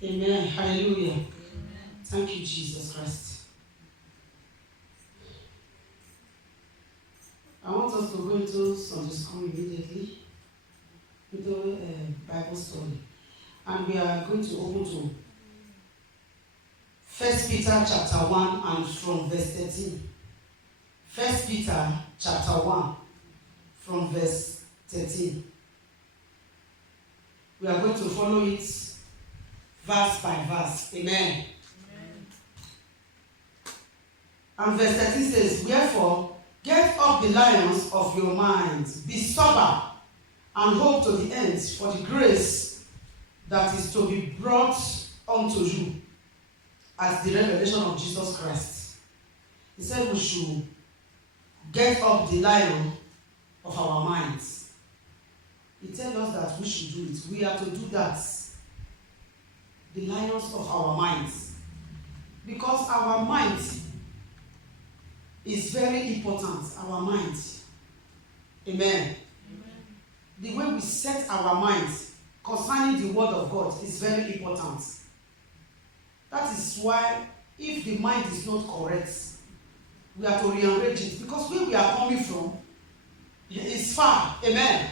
Amen. Hallelujah. Amen. Thank you, Jesus Christ. I want us to go into Sunday school immediately, into Bible study. And we are going to open to 1 Peter chapter 1 and from verse 13. 1 Peter chapter 1 from verse 13. We are going to follow it verse by verse. Amen. Amen. And verse 13 says, "Wherefore, get up the lions of your minds, be sober, and hope to the end for the grace that is to be brought unto you as the revelation of Jesus Christ." He said we should get up the lion of our minds. He tells us that we should do it. We are to do that. The lions of our minds. Because our mind is very important. Our mind. Amen. Amen. The way we set our minds concerning the word of God is very important. That is why if the mind is not correct, we have to rearrange it. Because where we are coming from is far. Amen.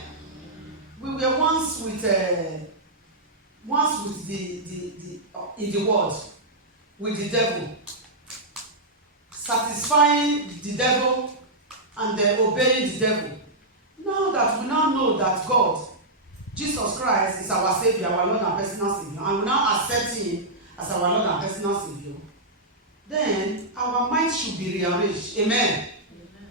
We were once with the in the world with the devil, satisfying the devil and obeying the devil. Now that we now know that God, Jesus Christ, is our Savior, our Lord and personal Savior, and we now accept Him as our Lord and personal Savior, then our mind should be rearranged. Amen. Amen.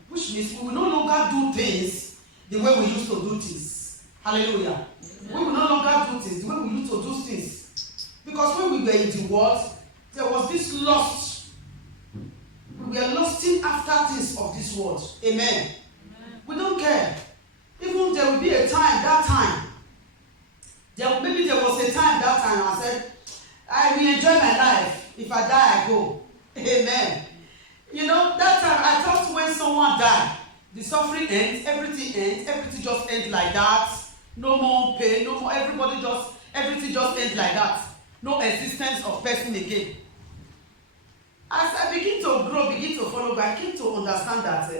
Which means we will no longer do things the way we used to do things. Hallelujah. Amen. We will no longer do things the way we used to do things. Because when we were in the world, there was this lust. We were lusting after things of this world. Amen. Amen. We don't care. Even there will be a time, maybe there was a time that time I said, I will enjoy my life. If I die, I go. Amen. You know, that time I thought when someone died, the suffering ends, everything just ends like that. No more pain, no more, everything just ends like that. No existence of person again. As I begin to grow, begin to follow, I came to understand that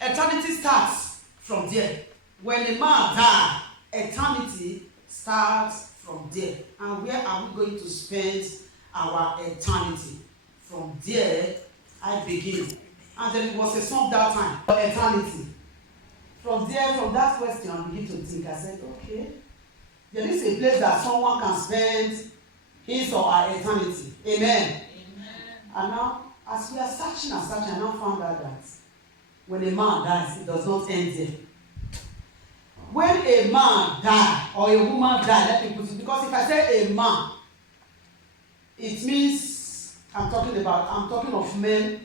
eternity starts from there. When a man dies, eternity starts from there. And where are we going to spend our eternity? From there, I begin. And then it was a song that time, eternity. From there, from that question, I begin to think. I said, okay, there is a place that someone can spend his or her eternity. Amen. Amen. And now, as we are searching, I now found out that when a man dies, it does not end there. When a man dies or a woman dies, let me put it, because if I say a man, it means I'm talking of men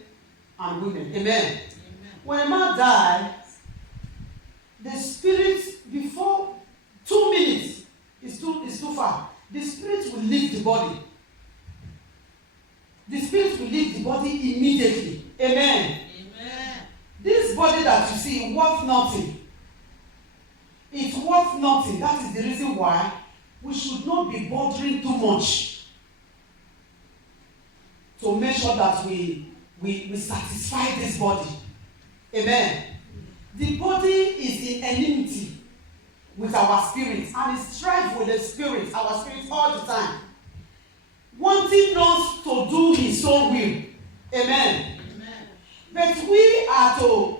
and women. Amen. Amen. When a man dies, the spirit, before 2 minutes is too far. The spirit will leave the body. The spirit will leave the body immediately. Amen. Amen. This body that you see worth nothing. It's worth nothing. That is the reason why we should not be bothering too much to make sure that we satisfy this body. Amen. The body is in enmity with our spirit, and it strives with the spirit, our spirit, all the time, wanting us to do His own will. Amen. Amen. But we are to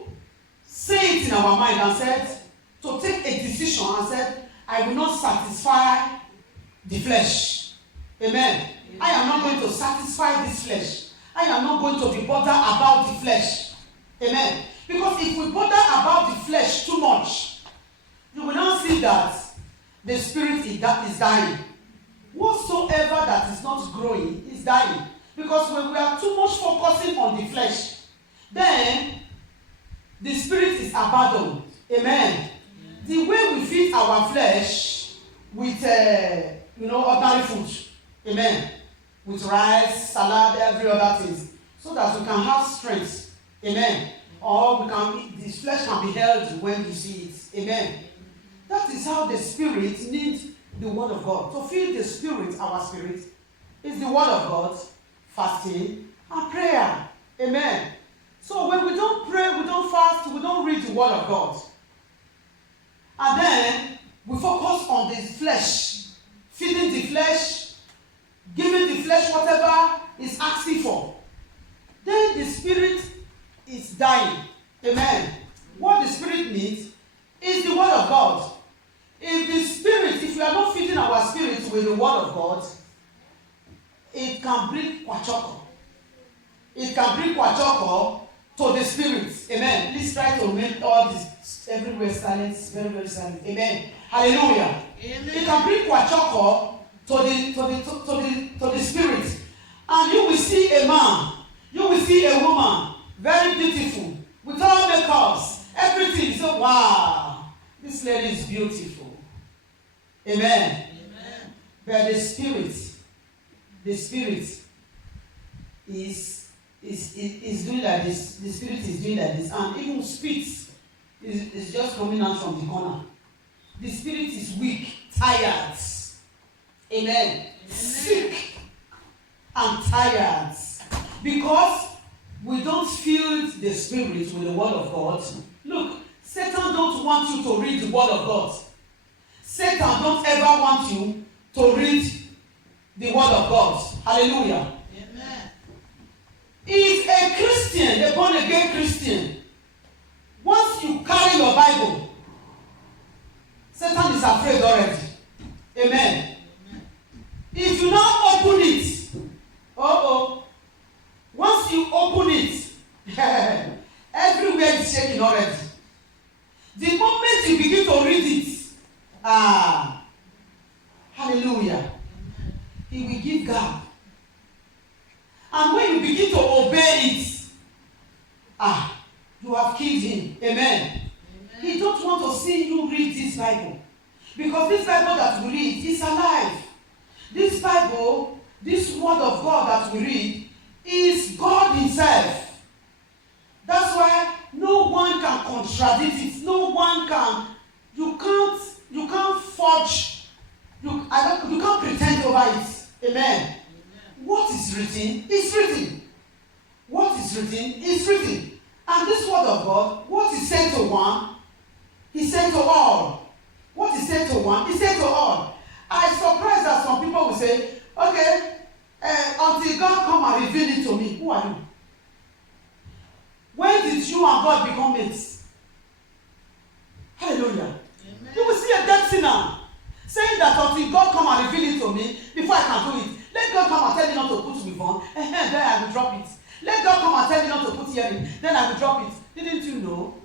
say it in our mind and said, to take a decision and said, I will not satisfy the flesh. Amen. Amen. I am not going to satisfy this flesh. I am not going to be bothered about the flesh. Amen. Because if we bother about the flesh too much, you will now see that the spirit is dying. Whatsoever that is not growing is dying. Because when we are too much focusing on the flesh, then the spirit is abandoned. Amen. The way we feed our flesh with ordinary food. Amen. With rice, salad, every other thing, so that we can have strength. Amen. Or the flesh can be held when you see it. Amen. That is how the spirit needs the word of God. To feed the spirit, our spirit, is the word of God, fasting, and prayer. Amen. So when we don't pray, we don't fast, we don't read the word of God. And then we focus on the flesh, feeding the flesh, giving the flesh whatever is asking for. Then the spirit is dying. Amen. What the spirit needs is the word of God. If we are not feeding our spirit with the word of God, it can bring kwachoko. It can bring kwachoko to the spirit. Amen. Please try to make all this everywhere silent, very, very silent. Amen. Hallelujah. Amen. It can bring kwachoko to the spirit. And you will see a man, you will see a woman, very beautiful, with all makeups, everything. So, wow, this lady is beautiful. Amen. Amen. But the spirit is doing like this. The spirit is doing like this, and even spit is just coming out from the corner. The spirit is weak, tired. Amen. Amen. Sick and tired because we don't fill the spirit with the word of God. Look, Satan don't want you to read the word of God. Satan don't ever want you to read the word of God. Hallelujah. Amen. If a Christian, a born again Christian, once you carry your Bible, Satan is afraid already. Amen. If you now open it, once you open it, everywhere is shaking already. The moment you begin to read it, hallelujah, he will give gap. And when you begin to obey it, you have killed him. Amen. He don't want to see you read this Bible. Because this Bible that we read is alive. This Bible, this word of God that we read, is God himself. That's why no one can contradict it. No one can. You can't forge. You can't pretend over it. Amen. What is written is written. What is written is written. And this word of God, what is said to one, he said to all. What is said to one, he said to all. I'm surprised that some people will say, okay, until God come and reveal it to me. Who are you? When did you and God become mates? Hallelujah. Amen. You will see a dead sinner saying that until God come and reveal it to me, before I can do it, let God come and tell me not to put with on, and then I will drop it. Let God come and tell me not to put earring, then I will drop it. Didn't you know?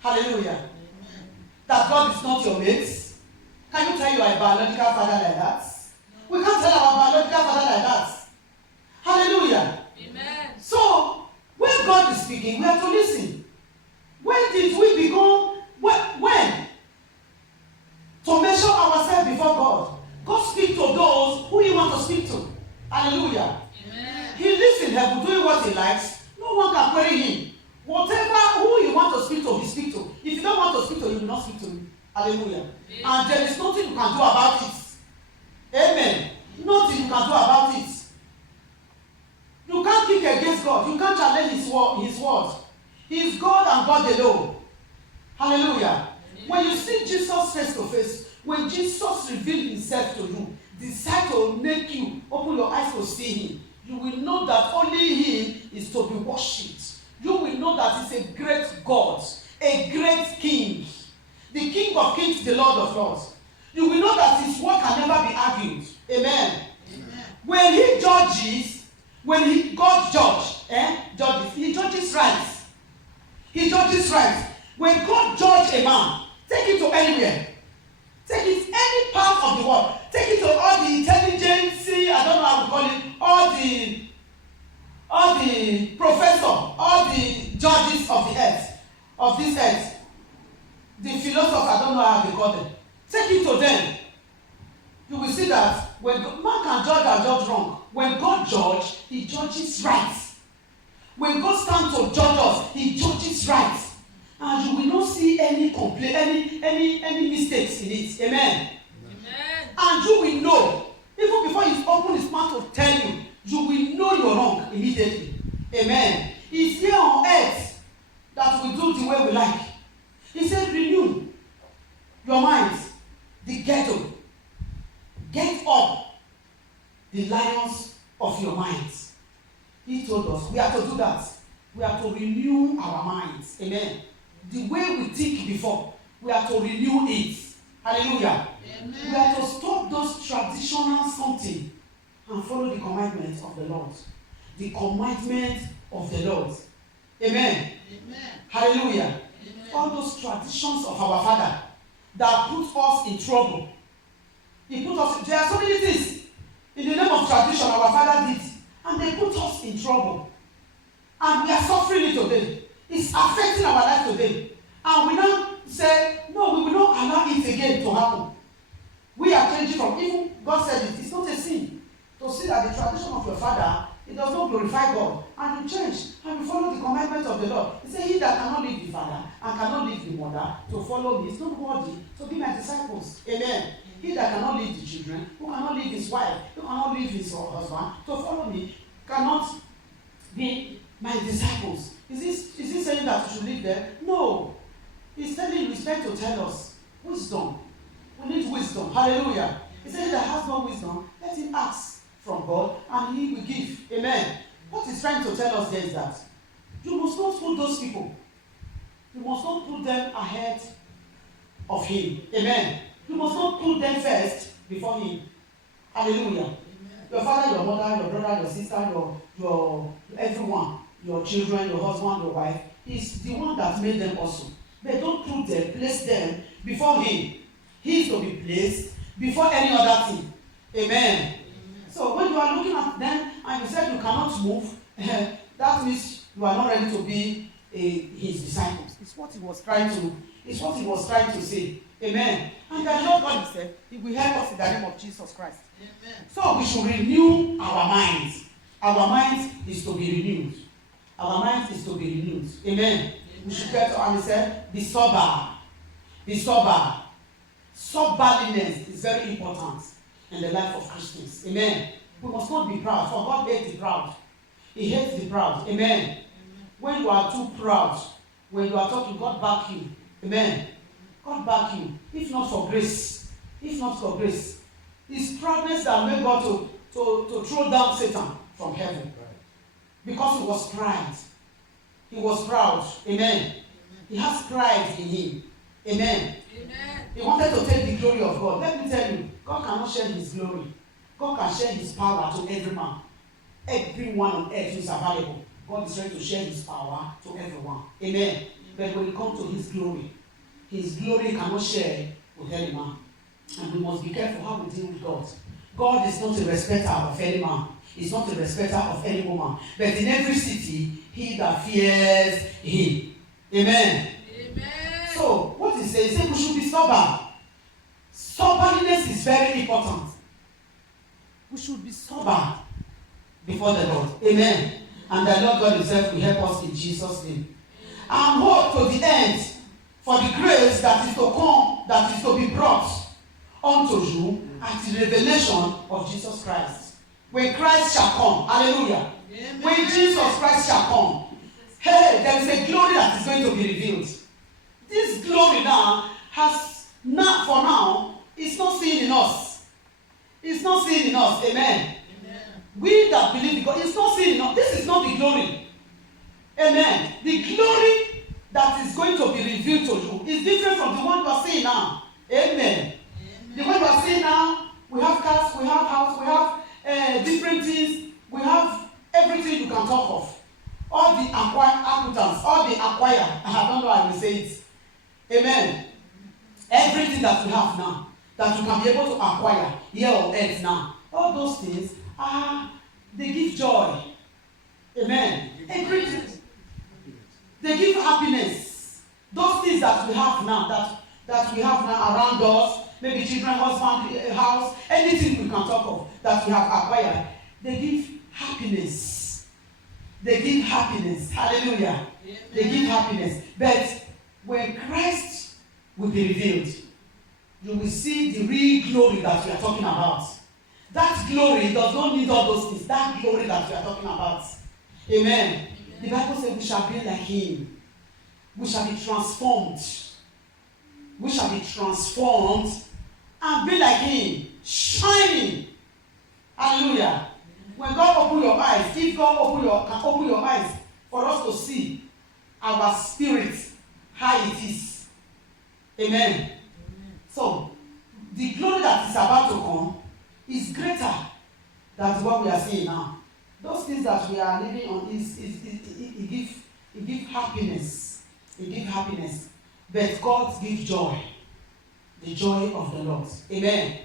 Hallelujah. Amen. That God is not your mate. Can you tell you are a biological father like that? No. We can't tell our biological father like that. Hallelujah. Amen. So, when God is speaking, we have to listen. When did we become, when? To measure ourselves before God. God speaks to those who he wants to speak to. Hallelujah. Amen. He lives in heaven doing what he likes. No one can query him. Whatever, who you want to speak to, he speaks to. If you don't want to speak to, you will not speak to him. Hallelujah. Amen. And there is nothing you can do about it. Amen. Nothing you can do about it. You can't kick against God. You can't challenge his word. He is God and God alone. Hallelujah. Amen. When you see Jesus face to face, when Jesus revealed himself to you, decide to make you open your eyes to see him, you will know that only him is to be worshipped. You will know that he's a great God, a great King, the King of Kings, the Lord of Lords. You will know that his word can never be argued. Amen. Amen. When he judges, God judges, he judges right. He judges right. When God judges a man, take it to anywhere. Take it any part of the world. Take it to all the intelligence, I don't know how to call it, all the professors, all the judges of the earth, of this earth, the philosophers, I don't know how they call them. Take it to them. You will see that when man can judge and judge wrong, when God judges, he judges right. When God stands to judge us, he judges right. And you will not see any complaint, any mistakes in it. Amen. And you will know, even before he opens his mouth to tell you, you will know you're wrong immediately. Amen. He's here on earth that we do the way we like. He said, renew your minds, the ghetto. Get up, the lions of your minds. He told us we are to do that. We are to renew our minds. Amen. The way we think before, we are to renew it. Hallelujah. Amen. We are to stop those traditional something and follow the commandments of the Lord. The commandments of the Lord. Amen. Amen. Hallelujah. Amen. All those traditions of our Father that put us in trouble. He put us, there are so many things in the name of tradition our Father did, and they put us in trouble. And we are suffering it today. It's affecting our life today. And we now say, no, we will not allow it again to happen. We are changing from, even God said it, it's not a sin to see that the tradition of your father, it does not glorify God. And you change, and you follow the commandments of the Lord. He said, he that cannot leave the father and cannot leave the mother to follow me is not worthy to be my disciples. Amen. He that cannot leave the children, who cannot leave his wife, who cannot leave his husband to follow me, cannot be my disciples. Is he saying that you should live there? No. He's telling you, he's trying to tell us wisdom. We need wisdom. Hallelujah. He said that has no wisdom, let him ask from God and he will give. Amen. What he's trying to tell us there is that you must not put those people, you must not put them ahead of him. Amen. You must not put them first before him. Hallelujah. Amen. Your father, your mother, your brother, your sister, your everyone, your children, your husband, your wife, he's the one that made them also. But don't put them, place them before him. He is to be placed before any other thing. Amen. Amen. So when you are looking at them and you said you cannot move, that means you are not ready to be his disciples. It's what he was trying to say. Amen. And the Lord God himself, he will help us in the name of Jesus Christ. Amen. So we should renew our minds. Our minds is to be renewed. Our minds is to be renewed. Amen. Amen. We should get to, and he said, be sober. Be sober. Soberliness is very important in the life of Christians. Amen. We must not be proud, for God hates the proud. He hates the proud. Amen. Amen. When you are too proud, when you are talking, God back you. Amen. God back you. If not for grace. If not for grace. It's proudness that made God to throw down Satan from heaven. Because he was pride. He was proud. Amen. Amen. He has pride in him. Amen. Amen. He wanted to take the glory of God. Let me tell you, God cannot share his glory. God can share his power to every man. Everyone on earth is available. God is ready to share his power to everyone. Amen. But when it comes to his glory cannot share with any man. And we must be careful how we deal with God. God is not a respecter of any man. He's not a respecter of any woman. But in every city, he that fears him. Amen. Amen. So, what he says, we should be sober. Soberness is very important. We should be sober before the Lord. Amen. And the Lord God himself will help us in Jesus' name. And hope to the end for the grace that is to come, that is to be brought unto you at the revelation of Jesus Christ. When Christ shall come, hallelujah. Amen. When Jesus Christ shall come, hey, there is a glory that is going to be revealed. This glory now has not, for now, it's not seen in us. It's not seen in us. Amen. Amen. We that believe in God, it's not seen in us. This is not the glory. Amen. The glory that is going to be revealed to you is different from the one you are seeing now. Amen. Amen. The one you are seeing now, we have cars, we have house, we have different things, we have everything you can talk of. All the acquaintance, all the acquire, I don't know how I will say it. Amen. Everything that we have now, that you can be able to acquire here on earth now, all those things they give joy. Amen. Everything. They give happiness. Those things that we have now, that we have now around us, maybe children, husband, house, anything we can talk of that we have acquired, they give happiness. They give happiness. Hallelujah. Amen. They give happiness. But when Christ will be revealed, you will see the real glory that we are talking about. That glory does not need all those things. That glory that we are talking about. Amen. The Bible says we shall be like him. We shall be transformed. We shall be transformed and be like him, shining. Hallelujah. When God open your eyes, if God can open your eyes for us to see our spirit, how it is. Amen. So, the glory that is about to come is greater than what we are seeing now. Those things that we are living on it gives happiness. It gives happiness. But God gives joy. The joy of the Lord. Amen.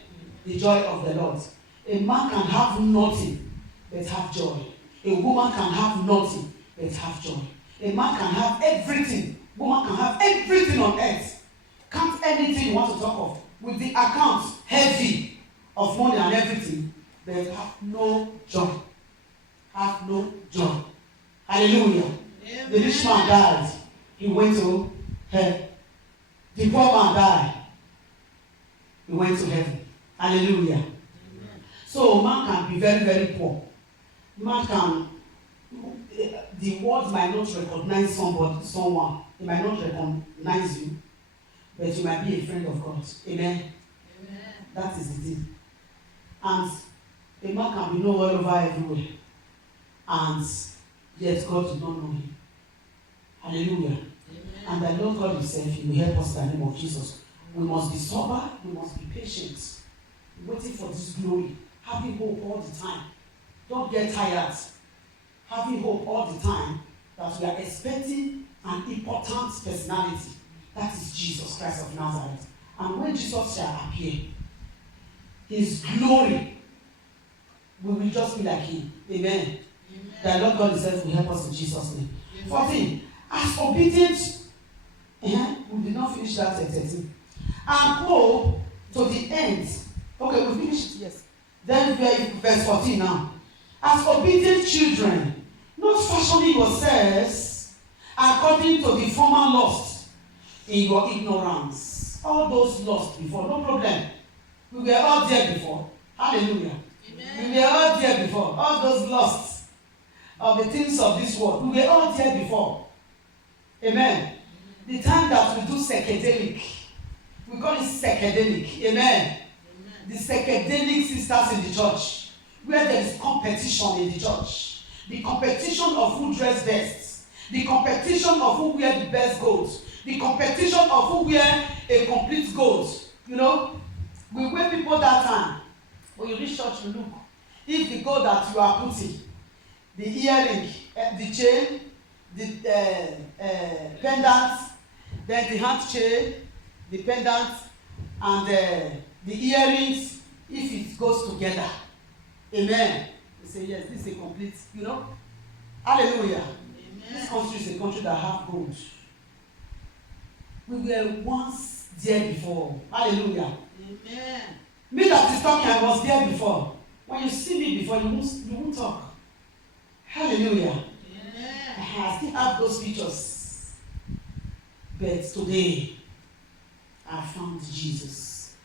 The joy of the Lord. A man can have nothing but have joy. A woman can have nothing but have joy. A man can have everything. Woman can have everything on earth. Count anything you want to talk of. With the account heavy of money and everything, but have no joy. Have no joy. Hallelujah. Amen. The rich man died. He went to heaven. The poor man died. He went to heaven. Hallelujah. Amen. So man can be very, very poor. Man can, the world might not recognize someone. They might not recognize you, but you might be a friend of God. Amen. Amen. That is the thing. And a man can be known all over everywhere. And yet God did not know him. Hallelujah. Amen. And the Lord God himself, he will help us in the name of Jesus. We must be sober, we must be patient, waiting for this glory, having hope all the time. Don't get tired. Having hope all the time that we are expecting an important personality. That is Jesus Christ of Nazareth. And when Jesus shall appear, his glory, we will just be like him. Amen. The Lord God himself will help us in Jesus' name. 14. As obedient, we did not finish that at 13. And go to the end. Okay, we finished it, yes. Then verse 14 now. As obedient children, not fashioning yourselves according to the former lust in your ignorance. All those lusts before, no problem. We were all there before. Hallelujah. Amen. We were all there before. All those lusts of the things of this world. We were all there before. Amen. The time that we do psychedelic, we call it psychedelic. Amen. Amen. The psychedelic sisters in the church, where there is competition in the church. The competition of who dress best. The competition of who wear the best gold. The competition of who wear a complete gold. You know, we wear people that time. When you reach church, you look. If the gold that you are putting, the earring, the chain, the pendant, then the hand chain, the pendant, and the earrings, if it goes together. Amen. You say, yes, this is a complete, you know. Hallelujah. Amen. This country is a country that have gold. We were once there before. Hallelujah. Amen. Me that is talking, I was there before. When you see me before, you won't talk. Hallelujah. Amen. I still have those pictures. But today, I found Jesus.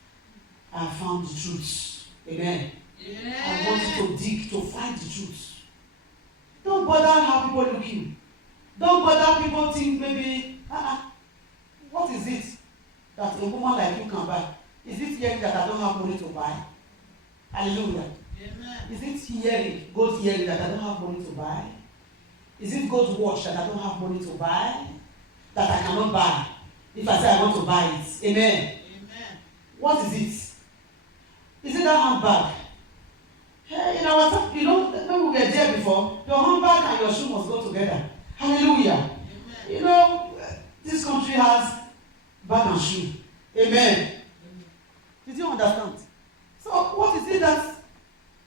I found the truth. Amen. Amen. I want you to dig to find the truth. Don't bother how people look you. Don't bother people think maybe, what is it that a woman like you can buy? Is it hearing that I don't have money to buy? Hallelujah. Amen. Is it hearing, gold hearing that I don't have money to buy? Is it gold watch that I don't have money to buy? That I cannot buy? If I say I want to buy it. Amen. Amen. What is it? Is it that handbag? Hey, in our time, you know, when we were there before, your handbag and your shoe must go together. Hallelujah. Amen. You know, this country has bag and shoe. Amen. Amen. Did you understand? So what is it that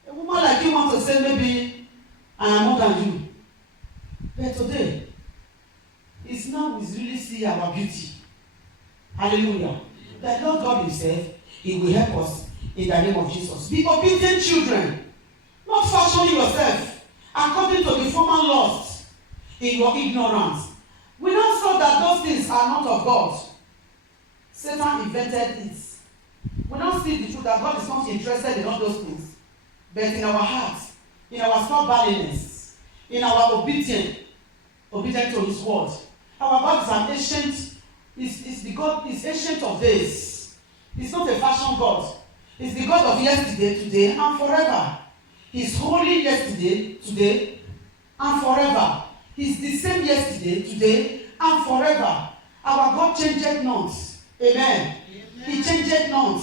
a woman like you wants to say, maybe I am more than you? But today, it's now we really see our beauty. Hallelujah. That Lord God himself, he will help us in the name of Jesus. Be obedient children, not fashioning yourself according to the former lust in your ignorance. We now saw that those things are not of God. Satan invented it. We don't see the truth that God is not interested in all those things. But in our hearts, in our stubbornness, in our obedience to His word. Our God is an ancient, is the God, is ancient of days. He's not a fashion God. He's the God of yesterday, today, and forever. He's holy yesterday, today, and forever. He's the same yesterday, today, and forever. Our God changed not. Amen. He changed not.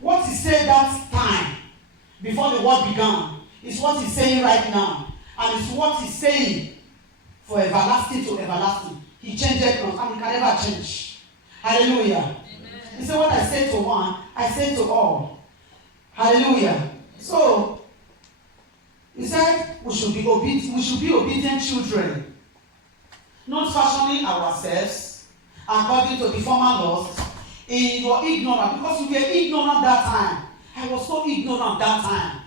What He said that time, before the world began, is what He's saying right now. And it's what He's saying for everlasting to everlasting. He changed not, and He can never change. Hallelujah. Amen. He said, what I say to one, I say to all. Hallelujah. So, He said we should be obedient children, not fashioning ourselves according to the former laws in your ignorance, because you were ignorant that time. I was so ignorant that time.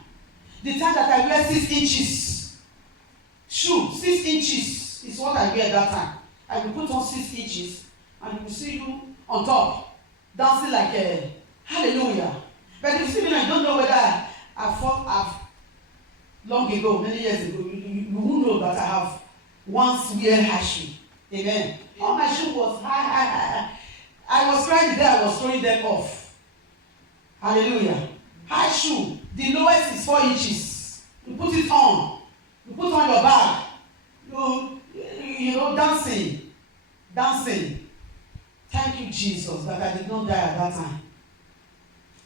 The time that I wear 6 inches shoe, 6 inches is what I wear that time. I will put on 6 inches and you will see you on top dancing like a hallelujah. But if you see me now, you don't know whether I've long ago, many years ago, you won't know that I have once wear high shoe. Amen. All my shoe was high. I was crying the day I was throwing them off. Hallelujah. High shoe. The lowest is 4 inches. You put it on. You put on your bag. You know, dancing. Thank you, Jesus, that I did not die at that time.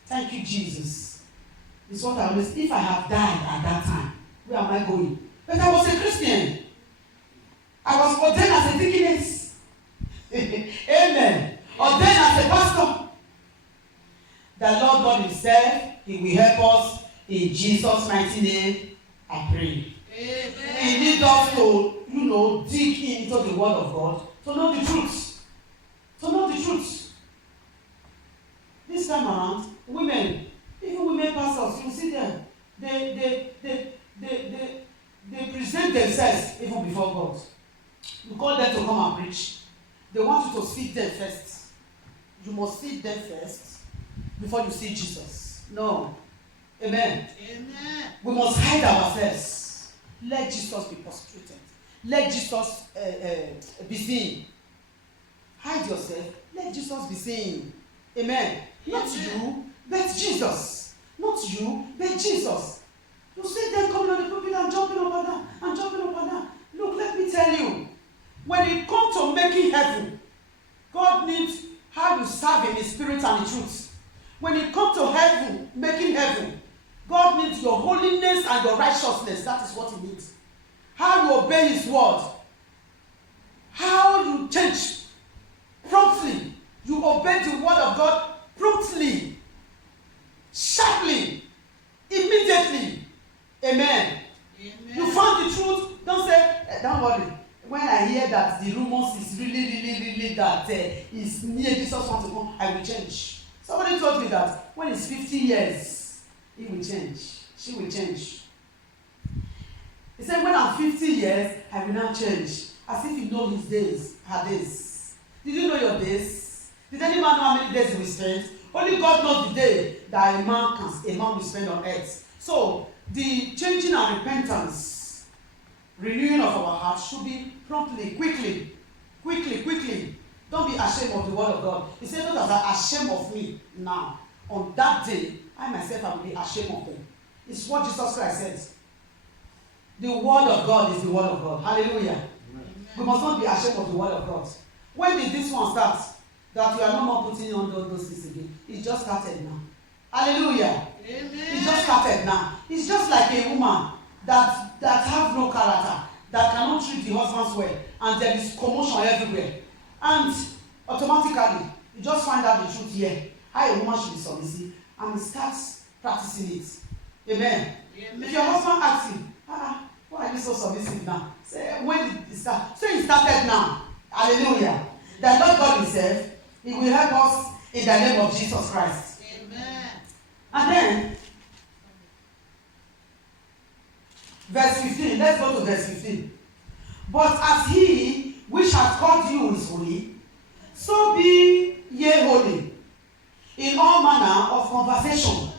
Thank you, Jesus. It's what I always, if I have died at that time, where am I going? But I was a Christian. I was ordained as a deaconess. Amen. Ordained as a pastor. The Lord God Himself, He will help us in Jesus' mighty name. I pray. Amen. He needs us to, dig into the Word of God to know the truth. This time around, women, even women pastors, you see them. They present themselves even before God. You call them to come and preach. They want you to seek them first. You must seek them first before you see Jesus. No. Amen. Amen. We must hide ourselves. Let Jesus be prostrated. Let Jesus be seen. Hide yourself. Let Jesus be seen. Amen. Not you, but Jesus. Not you, but Jesus. You see them coming on the pulpit and jumping up and down. Look, let me tell you. When it comes to making heaven, God needs how you serve in the spirit and the truth. When it comes to heaven, making heaven, God needs your holiness and your righteousness. That is what He needs. How you obey His word. How you change promptly. You obey the word of God promptly, sharply, immediately. Amen. Amen. You found the truth. Don't say, don't worry. When I hear that the rumors is really that is near Jesus wants to come, I will change. Somebody told me that when it's 50 years, he will change. She will change. He said, when I'm 50 years, I will not change. As if you know his days, her days. Did you know your days? Did any man know how many days he will spend? Only God knows the day that a man will spend on earth. So, the changing and repentance, renewing of our hearts should be promptly, quickly. Don't be ashamed of the word of God. He said, those that are ashamed of me now, on that day, I myself I will be ashamed of them. It's what Jesus Christ says. The word of God is the word of God. Hallelujah. Amen. We must not be ashamed of the word of God. When did this one start? That you are no more putting on those things again. It just started now. Hallelujah. Amen. It just started now. It's just like a woman that have no character, that cannot treat the husband's well, and there is commotion everywhere. And automatically, you just find out the truth here. How a woman should be submissive, and he starts practicing it. Amen. Amen. If your husband asks you, why are you so submissive now? Say, when did it start? Say it started now. Hallelujah. The Lord God Himself, He will help us in the name of Jesus Christ. Amen. And then, verse 15. Let's go to verse 15. But as He which hath called you is holy, so be ye holy in all manner of conversation.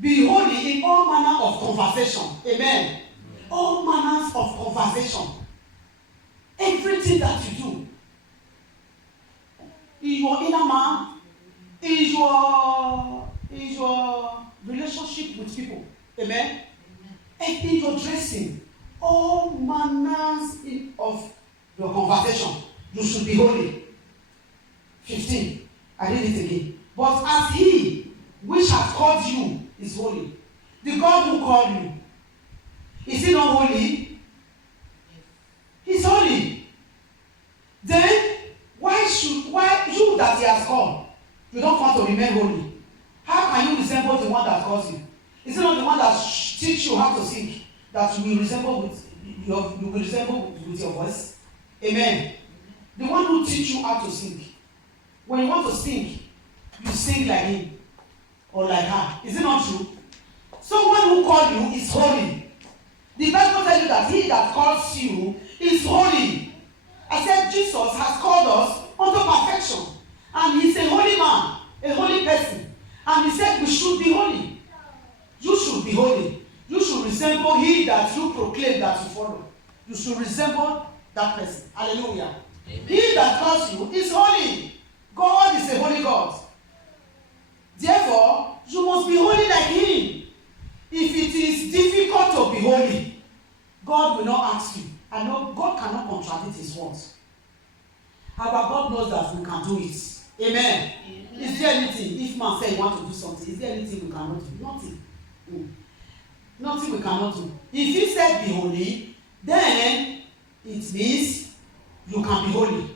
Be holy in all manner of conversation. Amen. All manners of conversation. Everything that you do. In your inner man, in your relationship with people. Amen. And in your dressing. All manners of your conversation. You should be holy. 15. I read it again. But as he which has called you is holy. The God who called you, is he not holy? He's holy. Then why you that he has called, you don't want to remain holy? How can you resemble the one that calls you? Is it not the one that teach you how to sing that you will resemble with your voice? Amen. The one who teach you how to sing. When you want to sing, you sing like him or like her. Is it not true? Someone who called you is holy. The Bible tells you that he that calls you is holy. I said Jesus has called us unto perfection. And he's a holy man, a holy person. And he said we should be holy. You should be holy. You should resemble he that you proclaim that you follow. You should resemble that person. Hallelujah. Amen. He that calls you is holy. God is a holy God. Therefore, you must be holy like him. If it is difficult to be holy, God will not ask you. I know God cannot contradict his words. Our God knows that we can do it. Amen. Amen. Is there anything, if man say you want to do something, is there anything we cannot do? Nothing. Nothing we cannot do. If he said be holy, then it means you can be holy.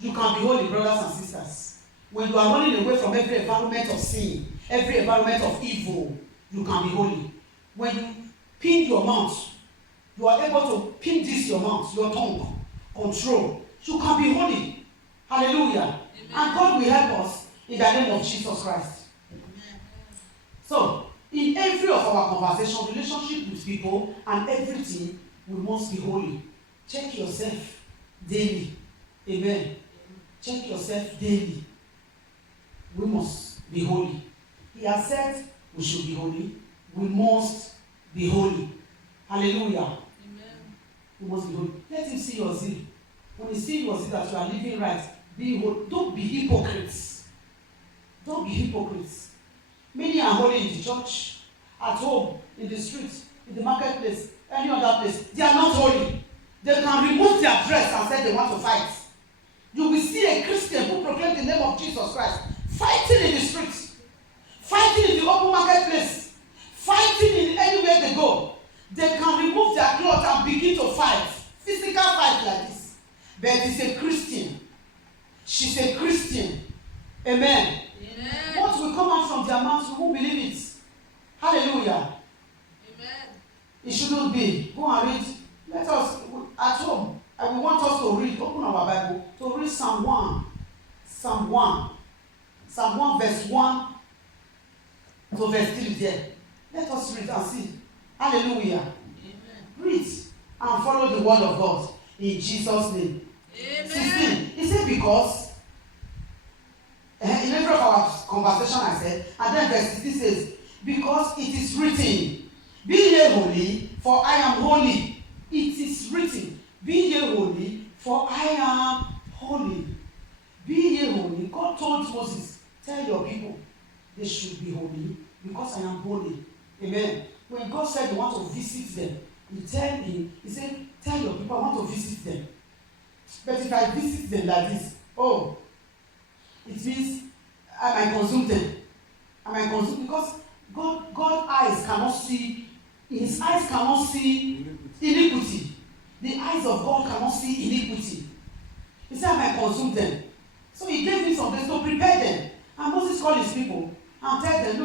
You can be holy, brothers and sisters. When you are running away from every environment of sin, every environment of evil, you can be holy. When you pin your mouth, you are able to pin this your mouth, your tongue, control. You can be holy. Hallelujah. Amen. And God will help us in the name of Jesus Christ. Amen. So, in every of our conversation, relationship with people, and everything, we must be holy. Check yourself daily. Amen. Check yourself daily. We must be holy. He has said we should be holy. We must be holy. Hallelujah. Amen. We must be holy. Let him see your zeal. When he sees your zeal that you are living right, be holy. Don't be hypocrites. Don't be hypocrites. Many are holy in the church, at home, in the streets, in the marketplace, any other place. They are not holy. They can remove their dress and say they want to fight. You will see a Christian who proclaims the name of Jesus Christ fighting in the streets, fighting in the open marketplace, fighting in anywhere they go. They can remove their clothes and begin to fight, physical fight like this. But it's a Christian. She's a Christian. Amen. Amen. What will come out from their mouths, you won't believe it. Hallelujah. Amen. It shouldn't be. Go and read. Let us, at home, and we want us to read, open our Bible, to read Psalm 1. Psalm 1. Psalm 1 verse 1 to verse 3 there. Let us read and see. Hallelujah. Amen. Read and follow the word of God in Jesus' name. Amen. 16. He said because, in every of our conversation I said, and then verse 16 says, because it is written, be ye holy, for I am holy. It is written, be ye holy, for I am holy. Be ye holy. God told Moses, tell your people they should be holy because I am holy. Amen. When God said he want to visit them, he said, tell your people I want to visit them. But if I visit them like this, it means I might consume them. I might consume because God's eyes cannot see, his eyes cannot see iniquity. The eyes of God cannot see iniquity. He said, I might consume them. So he gave me some days to prepare them. And Moses called his people and tell them,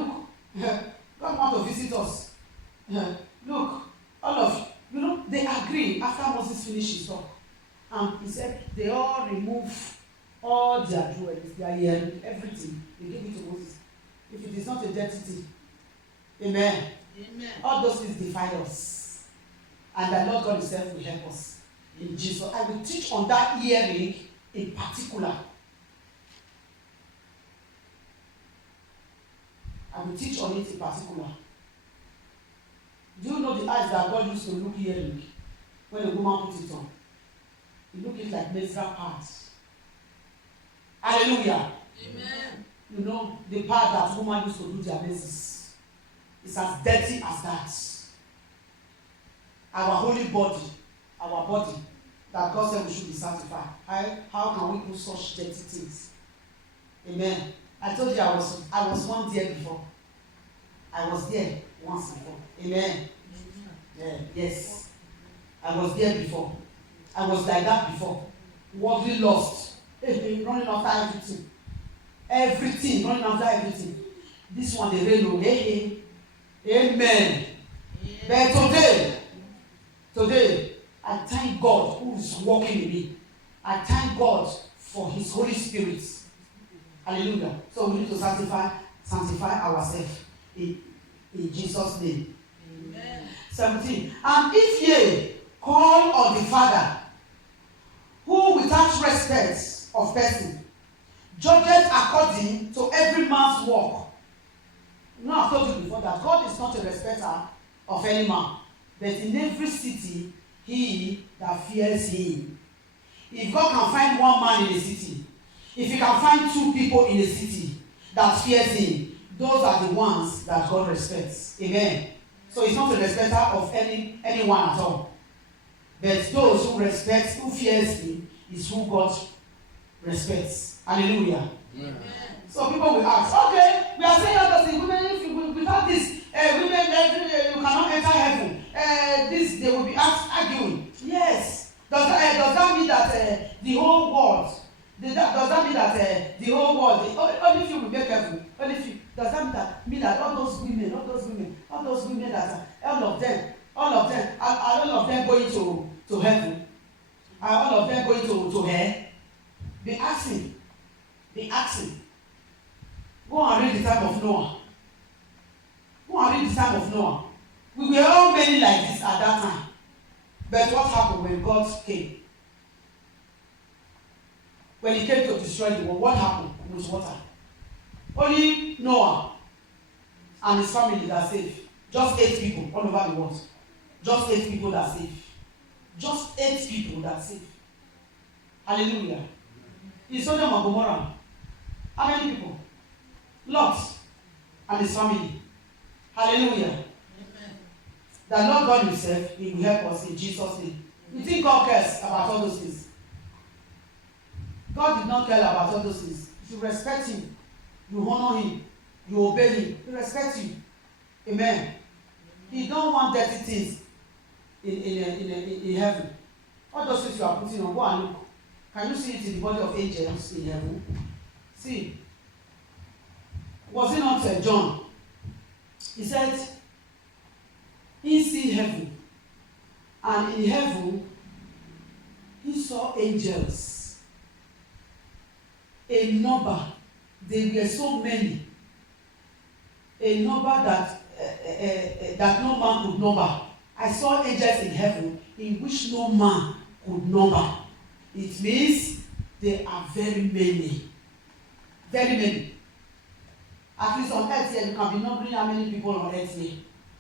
look, God wants to visit us. Look, all of you, they agree after Moses finished his talk. And he said, they all remove all their jewelry, their earring, everything. They gave it to Moses. If it is not a dirty thing. Amen. Amen. All those things defile us. And the Lord God himself will help us. In Jesus. I will teach on that earring in particular. I will teach on it in particular. Do you know the eyes that God used to look earring when a woman put it on? He looked it like menstrual pads. Hallelujah. Amen. You know, the part that women used to do their menses is as dirty as that. Our holy body, our body, that God said we should be sanctified. How can we do such dirty things? Amen. I told you I was once there before. I was there once before. Amen. Yeah, yes. I was there before. I was like that before. Worldly lost. Running after everything. Everything. Running after everything. This one, the rain. Amen. Amen. But today, I thank God who is working in me. I thank God for His Holy Spirit. Hallelujah. So we need to sanctify ourselves in Jesus' name. Amen. 17. And if ye call on the Father, who without respect of person judgeth according to every man's work. You know, I've told you before that God is not a respecter of any man, but in every city, he that fears him. If God can find one man in a city, if he can find two people in a city that fears him, those are the ones that God respects. Amen. So he's not a respecter of anyone at all. But those who fears him is who God respects. Hallelujah. Amen. So people will ask, okay, we are saying all those things. Women, without this, women, you cannot enter heaven. This, they will be arguing. Yes. Does that mean that the whole world, does that mean that the whole world, only few will make heaven? Only few. Does that mean that all those women that all of them going to heaven? Are all of them going to hell? Be asking. Go and read the time of Noah. We were all many like this at that time. But what happened when God came? When he came to destroy the world, what happened with water? Only Noah and his family that saved. Just 8 people all over the world. Just 8 people that saved. Just 8 people that saved. Hallelujah. In Sodom and Gomorrah, how many people? Lot and his family. Hallelujah. Amen. The Lord God himself, he will help us in Jesus' name. You think God cares about all those things? God did not care about all those things. You respect him. You honor him. You obey him. He respects you. Amen. He don't want dirty things in heaven. All those things you are putting on, go and look. Can you see it in the body of angels in heaven? See. Was it not John? He said, he see heaven. And in heaven, he saw angels. A number. There were so many. A number that no man could number. I saw angels in heaven in which no man could number. It means there are very many. Very many. At least on earth here, you can be numbering how many people on earth here.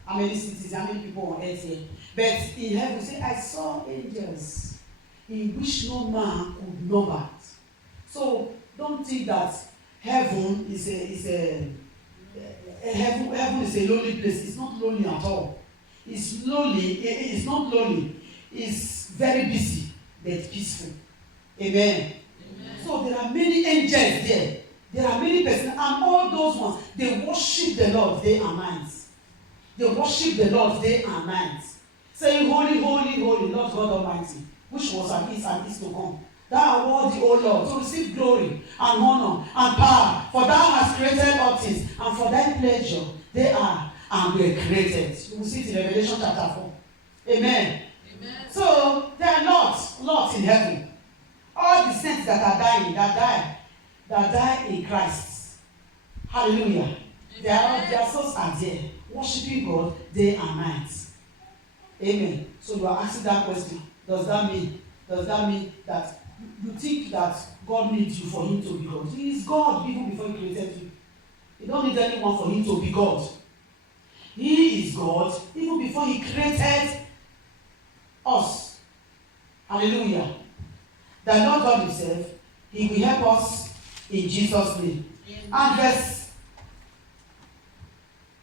How many cities, how many people on earth here. But in heaven, say, I saw angels in which no man could number. So don't think that heaven is heaven is a lonely place. It's not lonely at all. It's lonely. It's not lonely. It's very busy, but peaceful. Amen. Amen. So there are many angels there. There are many persons, and all those ones, they worship the Lord day and night. They worship the Lord day and night, saying, Holy, holy, holy, Lord God Almighty, which was and is to come. Thou art worthy, O Lord, to receive glory and honor and power, for thou hast created all things, and for thy pleasure they are and were created. You will see it in Revelation chapter 4. Amen. Amen. So there are lots in heaven. All the saints that are dying, that die in Christ. Hallelujah. Their souls are there, worshiping God day and night. Amen. So you are asking that question. Does that mean that you think that God needs you for him to be God? He is God even before he created you. He don't need anyone for him to be God. He is God even before he created us. Hallelujah. The Lord God himself, he will help us in Jesus' name. And verse,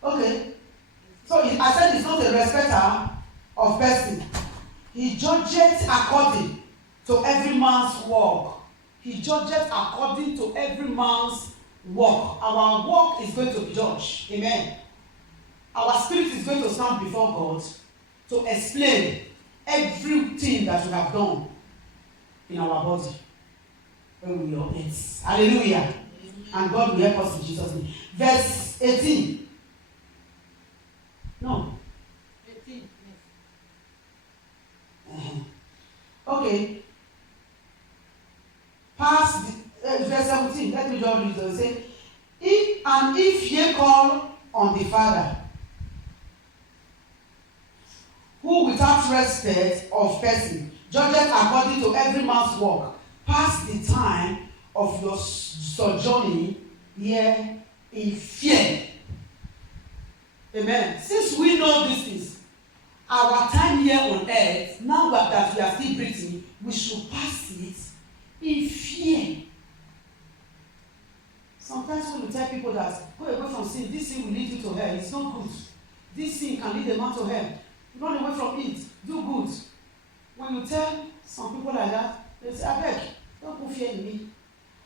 okay. So I said he's not a respecter of person. He judges according to every man's work. He judges according to every man's work. Our work is going to be judged. Amen. Our spirit is going to stand before God to explain everything that we have done in our body when we are on earth. Hallelujah. Amen. And God will help us in Jesus' name. Verse 18. No. 18. Yes. Okay. Past verse 17. Let me just read it. Say, if ye call on the Father, who without respect of person judges according to every man's work, pass the time of your sojourning here in fear. Amen. Since we know these things, our time here on earth, now that we are still breathing, we should pass it in fear. Sometimes when we tell people that go away from sin, this sin will lead you to hell, it's not good. This sin can lead a man to hell. Run away from it. Do good. When you tell some people like that, they say, I beg, don't put fear in me.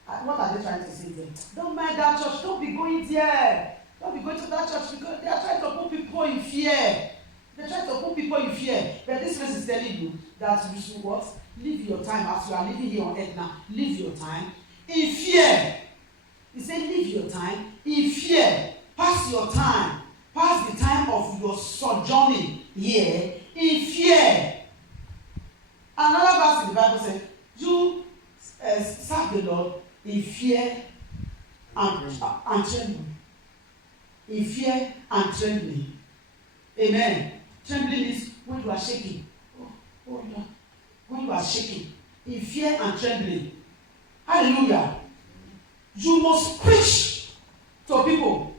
What are they trying to say there? Don't mind that church. Don't be going there. Don't be going to that church because they are trying to put people in fear. They are trying to put people in fear. But this verse is telling you that you should what? Live your time as you are living here on earth now. Live your time in fear. He said, live your time in fear. Pass your time. Pass the time of your sojourning here in fear. Another verse in the Bible says, you serve the Lord in fear and trembling. In fear and trembling. Amen. Trembling is when you are shaking. Oh, yeah. When you are shaking. In fear and trembling. Hallelujah. You must preach to people.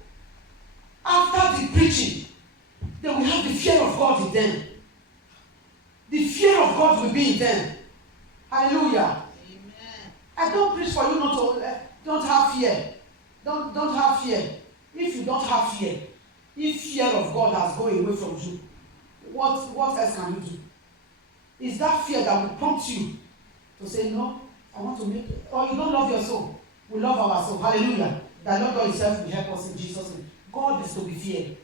After the preaching, they will have the fear of God in them. The fear of God will be in them. Hallelujah. Amen. I don't preach for you not to don't have fear. Don't have fear. If you don't have fear, if fear of God has gone away from you, what else can you do? Is that fear that will prompt you to say, no, I want to make it. Or you don't love your soul. We love our soul. Hallelujah. The Lord God himself will help us in Jesus' name. God is to be feared.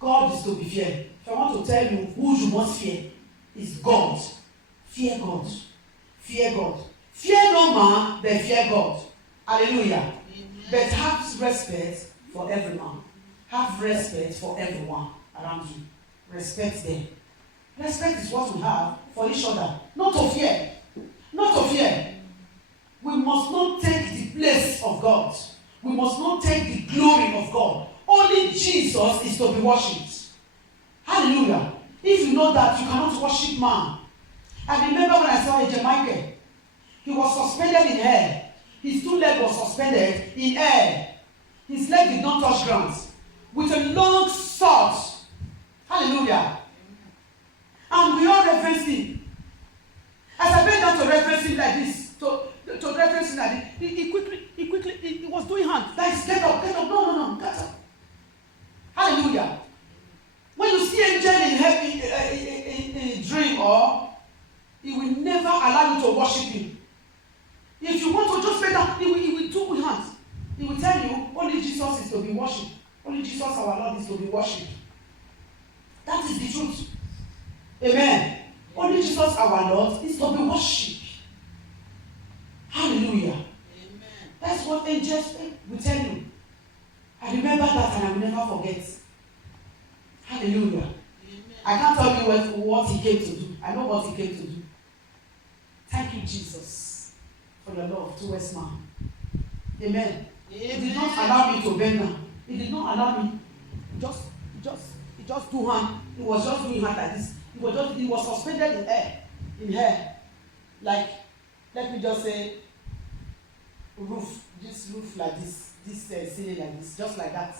God is to be feared. If I want to tell you who you must fear, is God. Fear God. Fear God. Fear no man, but fear God. Hallelujah. Amen. But have respect for every man. Have respect for everyone around you. Respect them. Respect is what we have for each other. Not to fear. Not to fear. We must not take the place of God. We must not take the glory of God. Only Jesus is to be worshipped. Hallelujah. If you know that, you cannot worship man. I remember when I saw a Jamaican. He was suspended in air. His two legs were suspended in air. His leg did not touch ground. With a long sword. Hallelujah. And we all reference him. As I bent down to reference him like this, to reference him like this, he quickly, he was doing hands. That is, get up, no, get up. Hallelujah. When you see angel in a dream, or he will never allow you to worship him. If you want to just bend down, he will do with hands. He will tell you, only Jesus is to be worshipped. Only Jesus our Lord is to be worshipped. That is the truth. Amen. Only Jesus our Lord is to be worshipped. Hallelujah. Amen. That's what angels will tell you. I remember that and I will never forget. Hallelujah. Amen. I can't tell you what he came to do. I know what he came to do. Thank you, Jesus, for your love towards man. Amen. He did not allow me to bend down. He did not allow me just do hand. He was just doing hand like this. He was suspended in air. Like, let me just say, this roof like this. this ceiling like this, just like that.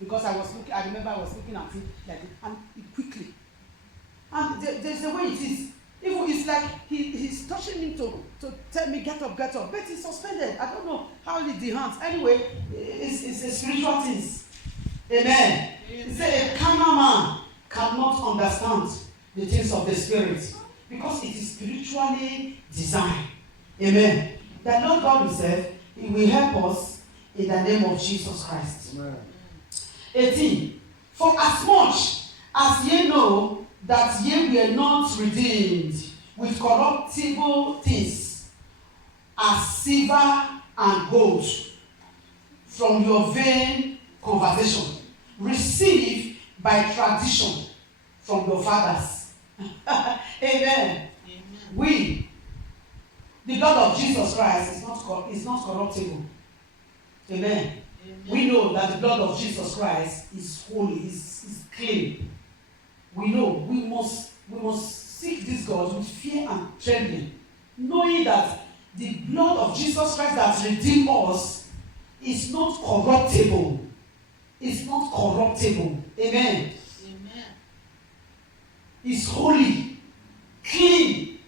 Because I remember I was looking at it like this, and it quickly. And there's a way it is. Even it's like he's touching me to tell me get up, but he's suspended. I don't know how the hands. Anyway, it's a spiritual things. Amen. He said a carnal man cannot understand the things of the spirit because it is spiritually designed. Amen. The Lord God himself, he will help us in the name of Jesus Christ. Amen. 18. For as much as ye know that ye were not redeemed with corruptible things, as silver and gold, from your vain conversation, received by tradition from your fathers. Amen. Amen. The blood of Jesus Christ is not corruptible. Amen. Amen. We know that the blood of Jesus Christ is holy, is clean. We know we must seek this God with fear and trembling, knowing that the blood of Jesus Christ that redeemed us is not corruptible. It's not corruptible. Amen. Amen. It's holy, clean.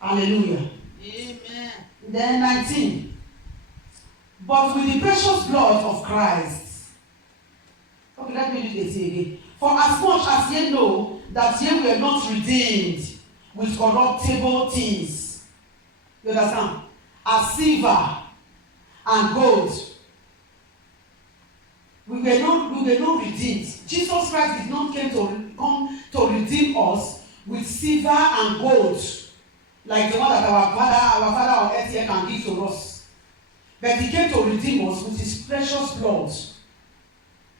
Hallelujah. Amen. Then 19. But with the precious blood of Christ. Okay, let me read it again. For as much as ye know that ye were not redeemed with corruptible things, you understand, as silver and gold, we were not redeemed. Jesus Christ did not come to redeem us with silver and gold, like the one that our Father on earth here can give to us. But he came to redeem us with his precious blood.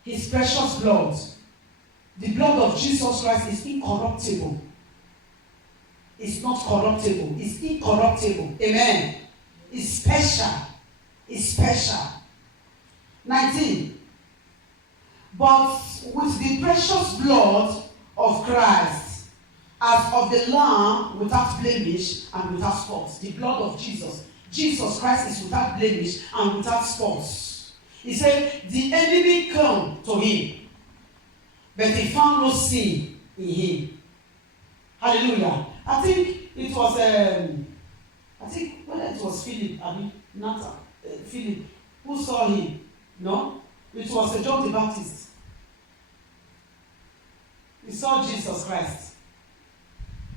His precious blood. The blood of Jesus Christ is incorruptible. It's not corruptible. It's incorruptible. Amen. It's special. It's special. 19. But with the precious blood of Christ, as of the Lamb without blemish and without spots. The blood of Jesus. Jesus Christ is without blemish and without spots. He said, the enemy came to him, but he found no sin in him. Hallelujah. I think it was, whether it was Philip, Nathan, Philip, who saw him. No? It was John the Baptist. He saw Jesus Christ.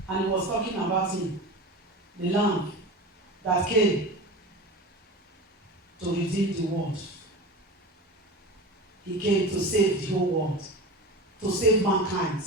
And he was talking about him. The Lamb that came to redeem the world. He came to save the whole world. To save mankind.